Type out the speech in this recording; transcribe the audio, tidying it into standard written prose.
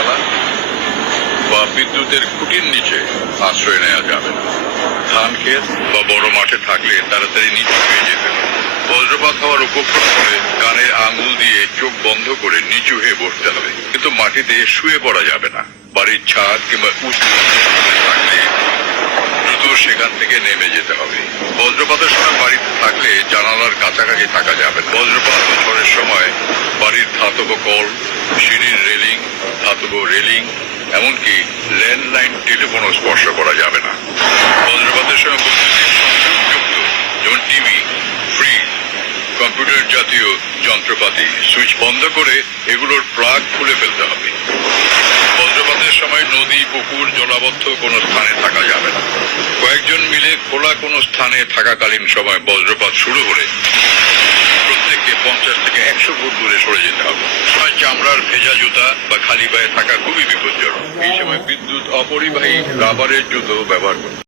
গাছপালা বা বিদ্যুতের খুঁটির নিচে আশ্রয় নেওয়া যাবে না। ধান ক্ষেত বা বড় মাঠে থাকলে তাড়াতাড়ি নিচু হয়ে যেতে হবে। বজ্রপাত হওয়ার উপক্রম করে কানের আঙুল দিয়ে চোখ বন্ধ করে নিচু হয়ে বসতে হবে, কিন্তু মাটিতে শুয়ে পড়া যাবে না। বাড়ির ছাদ কিংবা উঁচু থাকলে দ্রুত সেখান থেকে নেমে যেতে হবে। বজ্রপাতের সময় বাড়িতে থাকলে জানালার কাছাকাছি থাকা যাবে না। বজ্রপাত ও ঝড়ের সময় বাড়ির ধাতব কল, সিঁড়ির রেলিং, ধাতব রেলিং, এমনকি ল্যান্ডলাইন টেলিফোনও স্পর্শ করা যাবে না। বজ্রপাতের সময় বৈদ্যুতিক সংযোগযুক্ত যেমন টিভি, ফ্রিজ, কম্পিউটার জাতীয় যন্ত্রপাতি সুইচ বন্ধ করে এগুলোর প্লাগ খুলে ফেলতে হবে। বজ্রপাতের সময় নদী, পুকুর, জলাবদ্ধ কোনো স্থানে থাকা যাবে না। কয়েকজন মিলে খোলা কোনো স্থানে থাকাকালীন সময় বজ্রপাত শুরু হলে প্রত্যেককে 50 থেকে 100 ফুট দূরে সরে যেতে হবে। সময় চামড়ার ভেজা জুতা বা খালি পায়ে থাকা খুবই বিপজ্জনক। এই সময় বিদ্যুৎ অপরিবাহী রাবারের জুতো ব্যবহার করুন।